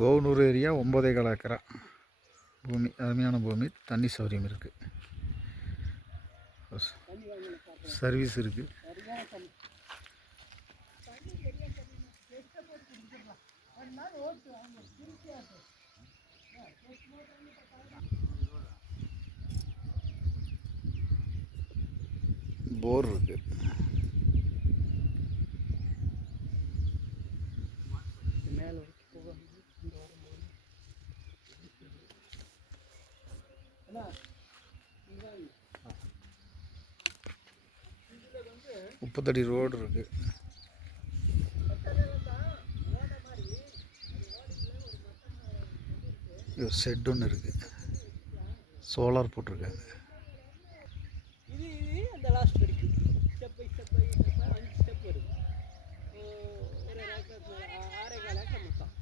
Kovanur area 9,4 ஏக்கரா பூமி, அருமையான பூமி. தண்ணி சௌகரியம் இருக்குது, சர்வீஸ் இருக்குது. போர் இருக்குது. முப்பத்தடி ரோடு இருக்குது. ஒரு ஷெட் ஒன்று இருக்குது, சோலார் போட்டிருக்காங்க. அந்த லாஸ்ட் வரைக்கும் ஸ்டெப் பை ஸ்டெப் 5 ஸ்டெப் வருது. ஒரு 6,4 ஏக்கர் மொத்தம்.